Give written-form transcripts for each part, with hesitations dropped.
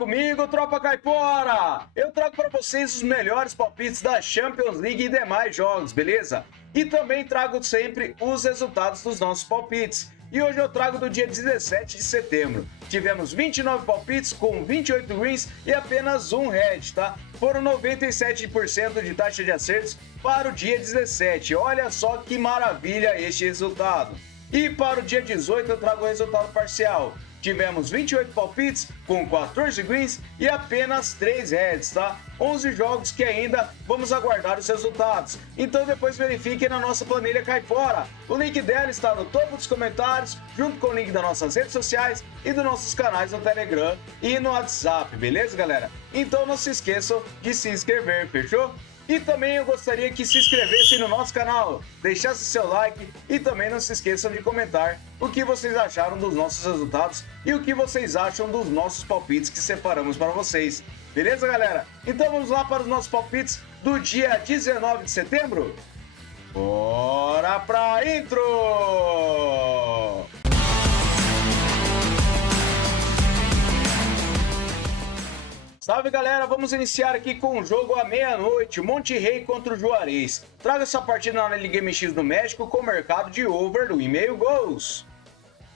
comigo, tropa caipora! Eu trago para vocês os melhores palpites da Champions League e demais jogos, beleza? E também trago sempre os resultados dos nossos palpites. E hoje eu trago do dia 17 de setembro. Tivemos 29 palpites com 28 wins e apenas um red, tá? Foram 97% de taxa de acertos para o dia 17. Olha só que maravilha este resultado. E para o dia 18 eu trago o resultado parcial. Tivemos 28 palpites com 14 greens e apenas 3 reds, tá? 11 jogos que ainda vamos aguardar os resultados. Então depois verifiquem na nossa planilha caipora. O link dela está no topo dos comentários, junto com o link das nossas redes sociais e dos nossos canais no Telegram e no WhatsApp, beleza, galera? Então não se esqueçam de se inscrever, fechou? E também eu gostaria que se inscrevessem no nosso canal, deixassem seu like e também não se esqueçam de comentar o que vocês acharam dos nossos resultados e o que vocês acham dos nossos palpites que separamos para vocês. Beleza, galera? Então vamos lá para os nossos palpites do dia 19 de setembro? Bora pra intro! Salve, galera, vamos iniciar aqui com o jogo à meia-noite, Monterrey contra o Juarez. Traga essa partida na Liga MX do México com o mercado de over do 1,5 gols.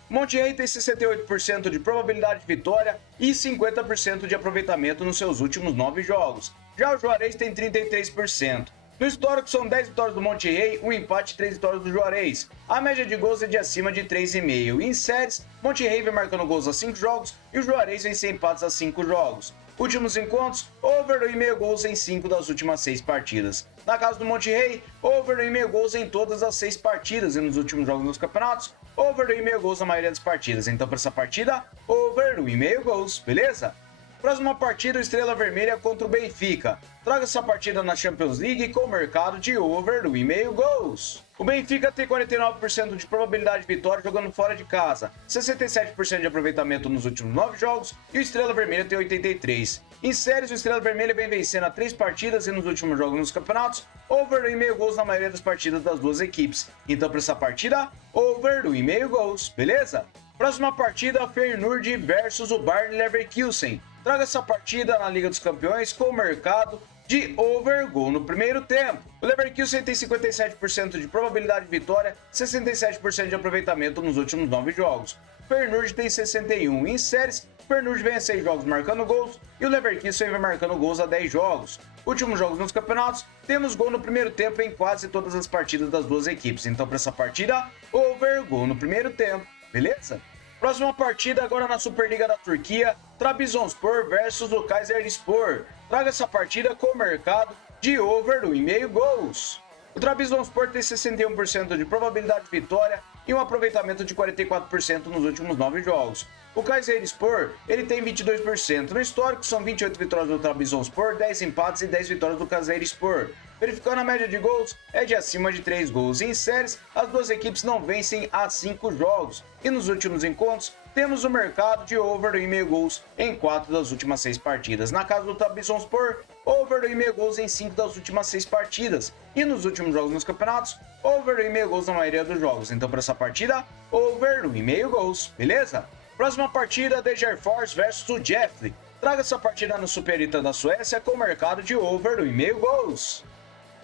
Monterrey tem 68% de probabilidade de vitória e 50% de aproveitamento nos seus últimos 9 jogos. Já o Juarez tem 33%. No histórico são 10 vitórias do Monterrey, um empate e 3 vitórias do Juarez. A média de gols é de acima de 3,5. Em séries, Monterrey vem marcando gols a 5 jogos e o Juarez vem sem empates a 5 jogos. Últimos encontros, over do 1,5 gols em 5 das últimas 6 partidas. Na casa do Monterrey, over do 1,5 gols em todas as 6 partidas e nos últimos jogos dos campeonatos, over do 1,5 gols na maioria das partidas. Então para essa partida, over do 1,5 gols, beleza? Próxima partida, o Estrela Vermelha contra o Benfica. Traga essa partida na Champions League com o mercado de over do 1,5 gols. O Benfica tem 49% de probabilidade de vitória jogando fora de casa, 67% de aproveitamento nos últimos 9 jogos e o Estrela Vermelha tem 83%. Em séries, o Estrela Vermelha vem vencendo a 3 partidas e nos últimos jogos nos campeonatos, over do 1,5 gols na maioria das partidas das duas equipes. Então para essa partida, over do 1,5 gols, beleza? Próxima partida, Feyenoord versus o Bayer Leverkusen. Traga essa partida na Liga dos Campeões com o mercado de over gol no primeiro tempo. O Leverkusen tem 57% de probabilidade de vitória, 67% de aproveitamento nos últimos 9 jogos. O Feyenoord tem 61%. Em séries, o Feyenoord vem a 6 jogos marcando gols e o Leverkusen vem marcando gols a 10 jogos. Últimos jogos nos campeonatos, temos gol no primeiro tempo em quase todas as partidas das duas equipes. Então para essa partida, over gol no primeiro tempo, beleza? Próxima partida agora na Superliga da Turquia, Trabzonspor versus o Kayserispor. Traga essa partida com o mercado de over do 1,5 gols. O Trabzonspor tem 61% de probabilidade de vitória e um aproveitamento de 44% nos últimos 9 jogos. O Kayserispor, ele tem 22%. No histórico são 28 vitórias do Trabzonspor, 10 empates e 10 vitórias do Kayserispor. Verificando a média de gols, é de acima de 3 gols. Em séries, as duas equipes não vencem há 5 jogos. E nos últimos encontros, temos o mercado de over do 1,5 gols em 4 das últimas 6 partidas. Na casa do Trabzonspor, over do 1,5 gols em 5 das últimas 6 partidas. E nos últimos jogos nos campeonatos, over do 1,5 gols na maioria dos jogos. Então para essa partida, over do 1,5 gols, beleza? Próxima partida, Degerfors versus o Gefle. Traga essa partida no Superettan da Suécia com o mercado de over do 1,5 gols.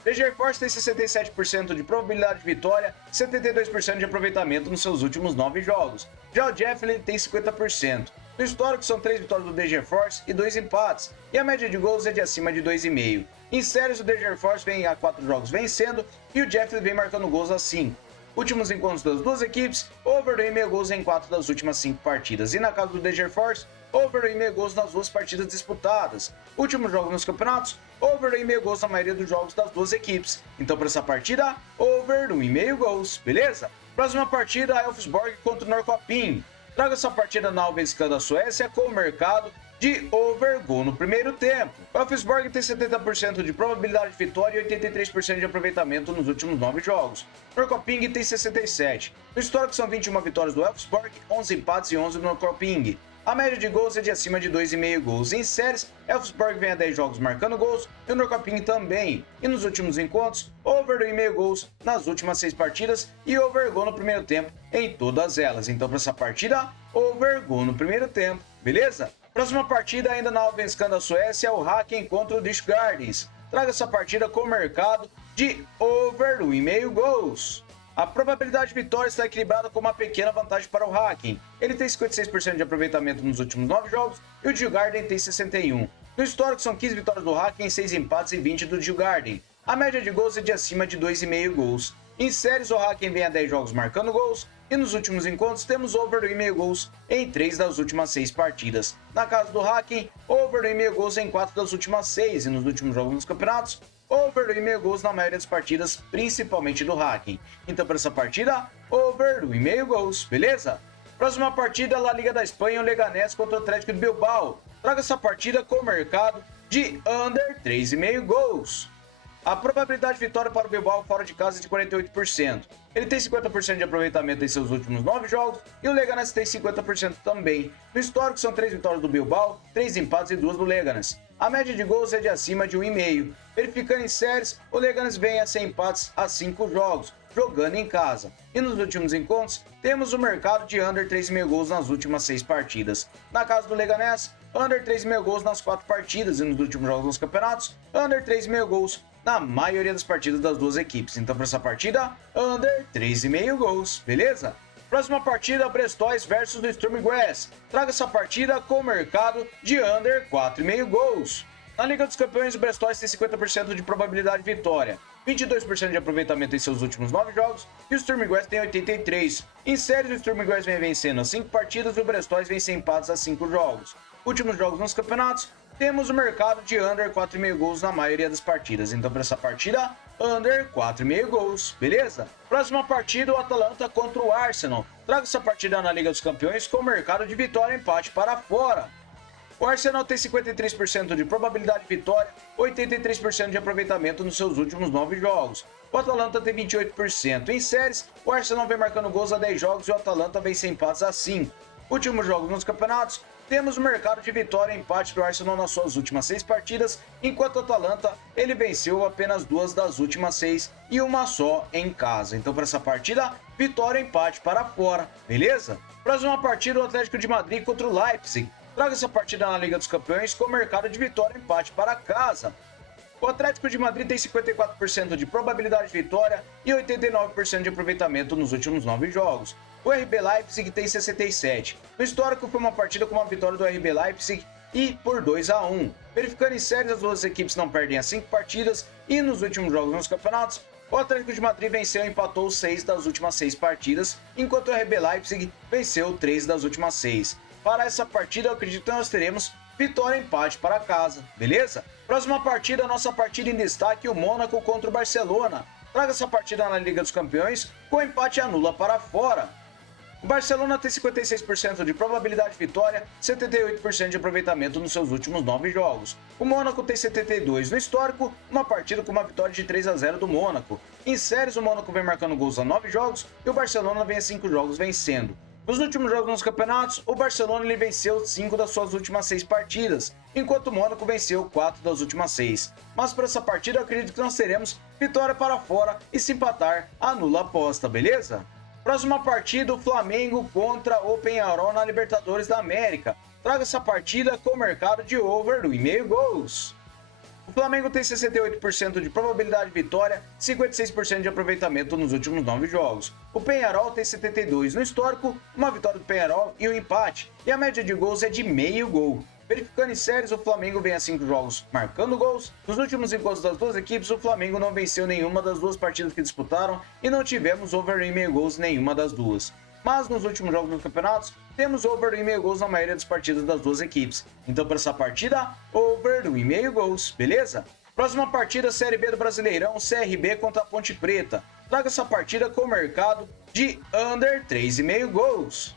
Degerfors tem 67% de probabilidade de vitória, 72% de aproveitamento nos seus últimos 9 jogos. Já o Gefle tem 50%. No histórico são 3 vitórias do Degerfors e 2 empates, e a média de gols é de acima de 2,5. Em séries, o Degerfors vem a 4 jogos vencendo e o Gefle vem marcando gols a 5. Últimos encontros das duas equipes, over do 1,5 gols em 4 das últimas 5 partidas. E na casa do Degerfors, over do 1,5 gols nas duas partidas disputadas. Últimos jogos nos campeonatos, over do 1,5 gols na maioria dos jogos das duas equipes. Então para essa partida, over do 1,5 gols, beleza? Próxima partida, Elfsborg contra o Norrköping. Traga essa partida na Allsvenskan da Suécia com o mercado de over gol no primeiro tempo. O Elfsborg tem 70% de probabilidade de vitória e 83% de aproveitamento nos últimos 9 jogos. O Norrköping tem 67%. No histórico são 21 vitórias do Elfsborg, 11 empates e 11 do Norrköping. A média de gols é de acima de 2,5 gols. Em séries, Elfsborg vem a 10 jogos marcando gols e o Norrköping também. E nos últimos encontros, over do 1,5 gols nas últimas 6 partidas e over gol no primeiro tempo em todas elas. Então para essa partida, over gol no primeiro tempo, beleza? Próxima partida ainda na Allsvenskan da Suécia é o Häcken contra o Dish Gardens. Traga essa partida com o mercado de over 1,5 gols. A probabilidade de vitória está equilibrada com uma pequena vantagem para o Häcken. Ele tem 56% de aproveitamento nos últimos 9 jogos e o Djurgården tem 61%. No histórico são 15 vitórias do Häcken, 6 empates e 20 do Djurgården. A média de gols é de acima de 2,5 gols. Em séries, o Häcken vem a 10 jogos marcando gols e nos últimos encontros temos over 1,5 gols em 3 das últimas 6 partidas. Na casa do Häcken, over 1,5 gols em 4 das últimas 6 e nos últimos jogos nos campeonatos, over 1,5 gols na maioria das partidas, principalmente do Häcken. Então, para essa partida, over 1,5 gols, beleza? Próxima partida, La Liga da Espanha, o Leganés contra o Atlético de Bilbao. Traga essa partida com o mercado de under 3,5 gols. A probabilidade de vitória para o Bilbao fora de casa é de 48%. Ele tem 50% de aproveitamento em seus últimos 9 jogos e o Leganés tem 50% também. No histórico são 3 vitórias do Bilbao, 3 empates e 2 do Leganés. A média de gols é de acima de 1,5. Verificando em séries, o Leganés vem a 100 empates a 5 jogos, jogando em casa. E nos últimos encontros, temos o mercado de under 3,5 gols nas últimas 6 partidas. Na casa do Leganés, under 3,5 gols nas 4 partidas e nos últimos jogos nos campeonatos, under 3,5 gols na maioria das partidas das duas equipes. Então, para essa partida, under 3,5 gols, beleza? Próxima partida, Brestois versus o Sturm Graz. Traga essa partida com o mercado de under 4,5 gols. Na Liga dos Campeões, o Brestois tem 50% de probabilidade de vitória, 22% de aproveitamento em seus últimos 9 jogos e o Sturm Graz tem 83%. Em séries, o Sturm Graz vem vencendo as 5 partidas e o Brestois vem sem empates a 5 jogos. Últimos jogos nos campeonatos, temos o mercado de under 4,5 gols na maioria das partidas. Então, para essa partida, under 4,5 gols, beleza? Próxima partida, o Atalanta contra o Arsenal. Traga essa partida na Liga dos Campeões com o mercado de vitória e empate para fora. O Arsenal tem 53% de probabilidade de vitória, 83% de aproveitamento nos seus últimos 9 jogos. O Atalanta tem 28%. Em séries, o Arsenal vem marcando gols a 10 jogos e o Atalanta vem sem empates a 5. Últimos jogos nos campeonatos, temos o mercado de vitória e empate do Arsenal nas suas últimas 6 partidas, enquanto o Atalanta ele venceu apenas 2 das últimas 6 e uma só em casa. Então, para essa partida, vitória e empate para fora, beleza? Próxima partida, o Atlético de Madrid contra o Leipzig. Traga essa partida na Liga dos Campeões com o mercado de vitória e empate para casa. O Atlético de Madrid tem 54% de probabilidade de vitória e 89% de aproveitamento nos últimos 9 jogos. O RB Leipzig tem 67%. No histórico foi uma partida com uma vitória do RB Leipzig e por 2-1. Verificando em séries, as duas equipes não perdem as 5 partidas e nos últimos jogos nos campeonatos, o Atlético de Madrid venceu e empatou 6 das últimas 6 partidas, enquanto o RB Leipzig venceu 3 das últimas 6. Para essa partida, eu acredito que nós teremos vitória e empate para casa, beleza? Próxima partida, nossa partida em destaque, o Mônaco contra o Barcelona. Traga essa partida na Liga dos Campeões com empate anula para fora. O Barcelona tem 56% de probabilidade de vitória, 78% de aproveitamento nos seus últimos 9 jogos. O Mônaco tem 72%. No histórico, uma partida com uma vitória de 3-0 do Mônaco. Em séries, o Mônaco vem marcando gols a 9 jogos e o Barcelona vem a 5 jogos vencendo. Nos últimos jogos nos campeonatos, o Barcelona ele venceu 5 das suas últimas 6 partidas, enquanto o Mônaco venceu 4 das últimas 6. Mas para essa partida eu acredito que nós teremos vitória para fora e se empatar, anula a aposta, beleza? Próxima partida, o Flamengo contra o Peñarol na Libertadores da América. Traga essa partida com o mercado de over 1,5 gols. O Flamengo tem 68% de probabilidade de vitória, 56% de aproveitamento nos últimos 9 jogos. O Peñarol tem 72%. No histórico, uma vitória do Peñarol e um empate. E a média de gols é de meio gol. Verificando em séries, o Flamengo vem a 5 jogos marcando gols. Nos últimos encontros das duas equipes, o Flamengo não venceu nenhuma das duas partidas que disputaram e não tivemos over 1,5 gols nenhuma das duas. Mas nos últimos jogos dos campeonatos, temos over 1,5 gols na maioria das partidas das duas equipes. Então, para essa partida, over 1,5 gols, beleza? Próxima partida, Série B do Brasileirão, CRB contra a Ponte Preta. Traga essa partida com o mercado de under 3,5 gols.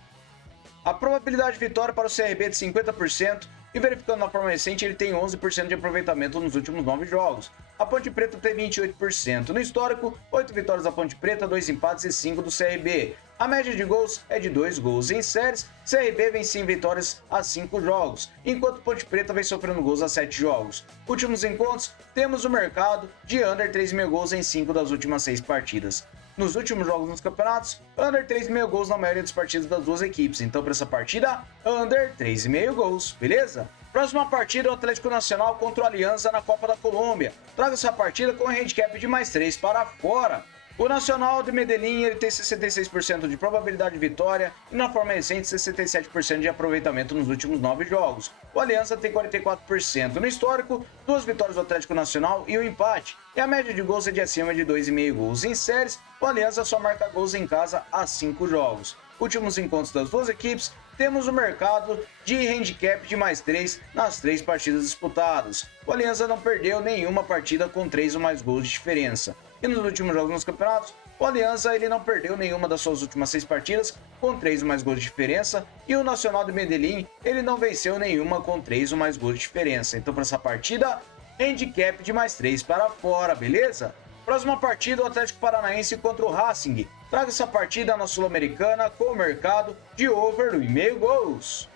A probabilidade de vitória para o CRB é de 50%, e verificando na forma recente, ele tem 11% de aproveitamento nos últimos 9 jogos. A Ponte Preta tem 28%. No histórico, 8 vitórias da Ponte Preta, 2 empates e 5 do CRB. A média de gols é de 2 gols. Em séries, CRB vem sim vitórias a 5 jogos, enquanto Ponte Preta vem sofrendo gols a 7 jogos. Últimos encontros, temos o mercado de under 3,5 gols em 5 das últimas 6 partidas. nos últimos jogos nos campeonatos, under 3,5 gols na maioria das partidas das duas equipes. Então, para essa partida, under 3,5 gols, beleza? Próxima partida, o Atlético Nacional contra o Alianza na Copa da Colômbia. Traga essa partida com handicap de +3 para fora. O Nacional de Medellín ele tem 66% de probabilidade de vitória e na forma recente 67% de aproveitamento nos últimos 9 jogos. O Alianza tem 44%. No histórico, 2 vitórias do Atlético Nacional e um empate. E a média de gols é de acima de 2,5 gols. Em séries, o Alianza só marca gols em casa há 5 jogos. Últimos encontros das duas equipes, temos o mercado de handicap de +3 nas 3 partidas disputadas. O Alianza não perdeu nenhuma partida com 3 ou mais gols de diferença. E nos últimos jogos nos campeonatos, o Alianza ele não perdeu nenhuma das suas últimas 6 partidas com 3 ou mais gols de diferença. E o Nacional de Medellín ele não venceu nenhuma com 3 ou mais gols de diferença. Então, para essa partida, handicap de +3 para fora, beleza? Próxima partida, o Atlético Paranaense contra o Racing. Traga essa partida na Sul-Americana com o mercado de over 1,5 gols.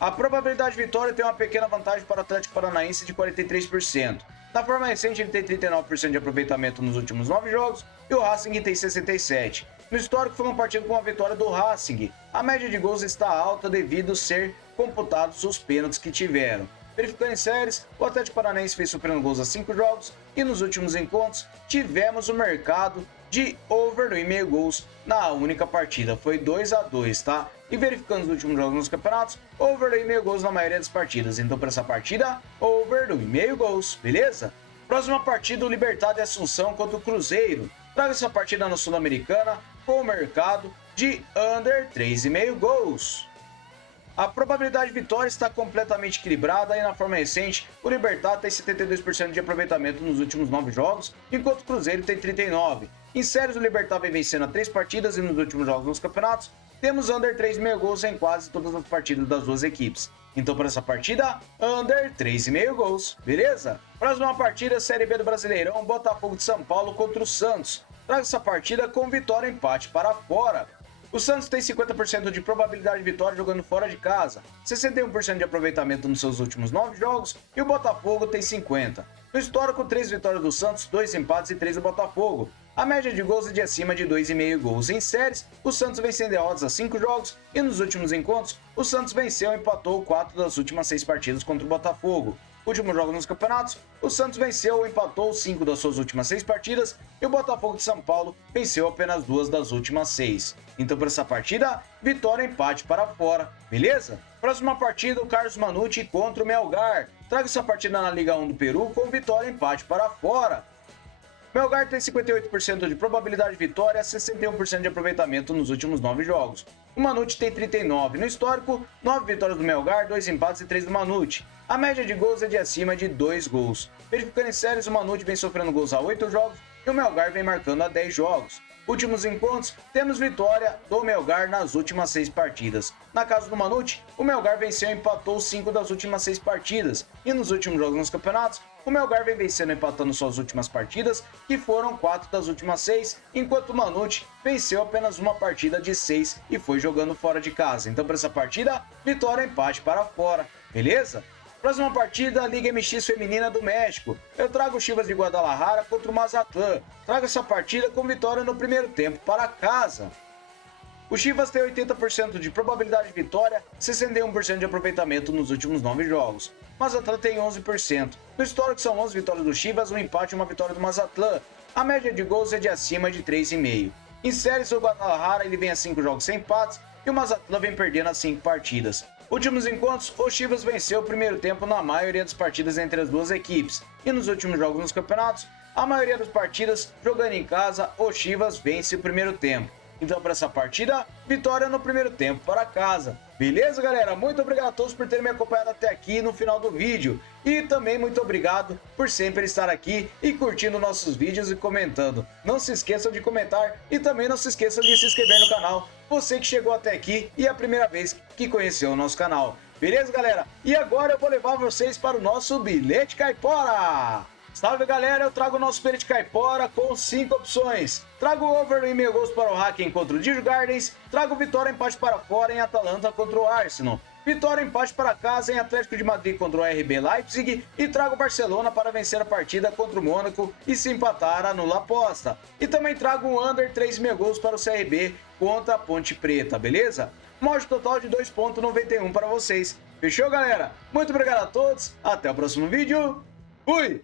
A probabilidade de vitória tem uma pequena vantagem para o Atlético Paranaense de 43%. Na forma recente, ele tem 39% de aproveitamento nos últimos 9 jogos e o Racing tem 67%. No histórico, foi uma partida com a vitória do Racing. A média de gols está alta devido a ser computados os pênaltis que tiveram. Verificando em séries, o Atlético Paranaense fez sofrendo gols a 5 jogos e nos últimos encontros tivemos o mercado de over 1,5 gols na única partida. Foi 2-2, tá? E verificando os últimos jogos nos campeonatos, over 1,5 gols na maioria das partidas. Então, para essa partida, over 1,5 gols, beleza? Próxima partida, o Libertad de Assunção contra o Cruzeiro. Traga essa partida na Sul-Americana com o mercado de under 3,5 gols. A probabilidade de vitória está completamente equilibrada e na forma recente, o Libertad tem 72% de aproveitamento nos últimos 9 jogos, enquanto o Cruzeiro tem 39%. Em séries, o Libertad vem vencendo a 3 partidas e nos últimos jogos nos campeonatos, temos under 3,5 gols em quase todas as partidas das duas equipes. Então, para essa partida, under 3,5 gols, beleza? Próxima partida, Série B do Brasileirão, Botafogo de São Paulo contra o Santos. Traga essa partida com vitória e empate para fora. O Santos tem 50% de probabilidade de vitória jogando fora de casa, 61% de aproveitamento nos seus últimos 9 jogos e o Botafogo tem 50%. No histórico, 3 vitórias do Santos, 2 empates e 3 do Botafogo. A média de gols é de acima de 2,5 gols. Em séries, o Santos vem sem derrotas a 5 jogos e nos últimos encontros, o Santos venceu e empatou 4 das últimas 6 partidas contra o Botafogo. Últimos jogos nos campeonatos, o Santos venceu ou empatou 5 das suas últimas 6 partidas e o Botafogo de São Paulo venceu apenas 2 das últimas 6. Então, para essa partida, vitória e empate para fora, beleza? Próxima partida, o Carlos Manucci contra o Melgar. Traga essa partida na Liga 1 do Peru com vitória e empate para fora. Melgar tem 58% de probabilidade de vitória e 61% de aproveitamento nos últimos 9 jogos. O Manucci tem 39%. No histórico, 9 vitórias do Melgar, 2 empates e 3 do Manucci. A média de gols é de acima de 2 gols. Verificando em séries, o Manucci vem sofrendo gols a 8 jogos e o Melgar vem marcando a 10 jogos. Últimos encontros, temos vitória do Melgar nas últimas 6 partidas. Na casa do Manucci, o Melgar venceu e empatou 5 das últimas 6 partidas. E nos últimos jogos nos campeonatos, o Melgar vem vencendo e empatando suas últimas partidas, que foram 4 das últimas 6, enquanto o Manucci venceu apenas uma partida de 6 e foi jogando fora de casa. Então, para essa partida, vitória e empate para fora, beleza? Próxima partida, Liga MX Feminina do México. Eu trago o Chivas de Guadalajara contra o Mazatlán. Trago essa partida com vitória no primeiro tempo para casa. O Chivas tem 80% de probabilidade de vitória, 61% de aproveitamento nos últimos 9 jogos. Mazatlán tem 11%. No histórico são 11 vitórias do Chivas, um empate e uma vitória do Mazatlán. A média de gols é de acima de 3,5. Em séries, o Guadalajara ele vem a 5 jogos sem empates e o Mazatlán vem perdendo as 5 partidas. Últimos encontros, o Chivas venceu o primeiro tempo na maioria das partidas entre as duas equipes. E nos últimos jogos nos campeonatos, a maioria das partidas, jogando em casa, o Chivas vence o primeiro tempo. Então, para essa partida, vitória no primeiro tempo para casa. Beleza, galera? Muito obrigado a todos por terem me acompanhado até aqui no final do vídeo. E também muito obrigado por sempre estar aqui e curtindo nossos vídeos e comentando. Não se esqueçam de comentar e também não se esqueçam de se inscrever no canal. Você que chegou até aqui e é a primeira vez que conheceu o nosso canal. Beleza, galera? E agora eu vou levar vocês para o nosso Bilhete Caipora! Salve, galera, eu trago o nosso Bilhete Caipora com 5 opções. Trago o over 1,5 gols para o Hacken contra o Djurgårdens. Trago vitória empate para fora em Atalanta contra o Arsenal. Vitória ou empate para casa em Atlético de Madrid contra o RB Leipzig e trago o Barcelona para vencer a partida contra o Mônaco e se empatar anula a aposta. E também trago um under 3,5 gols para o CRB contra a Ponte Preta, beleza? Modo total de 2,91 para vocês. Fechou, galera? Muito obrigado a todos, até o próximo vídeo. Fui!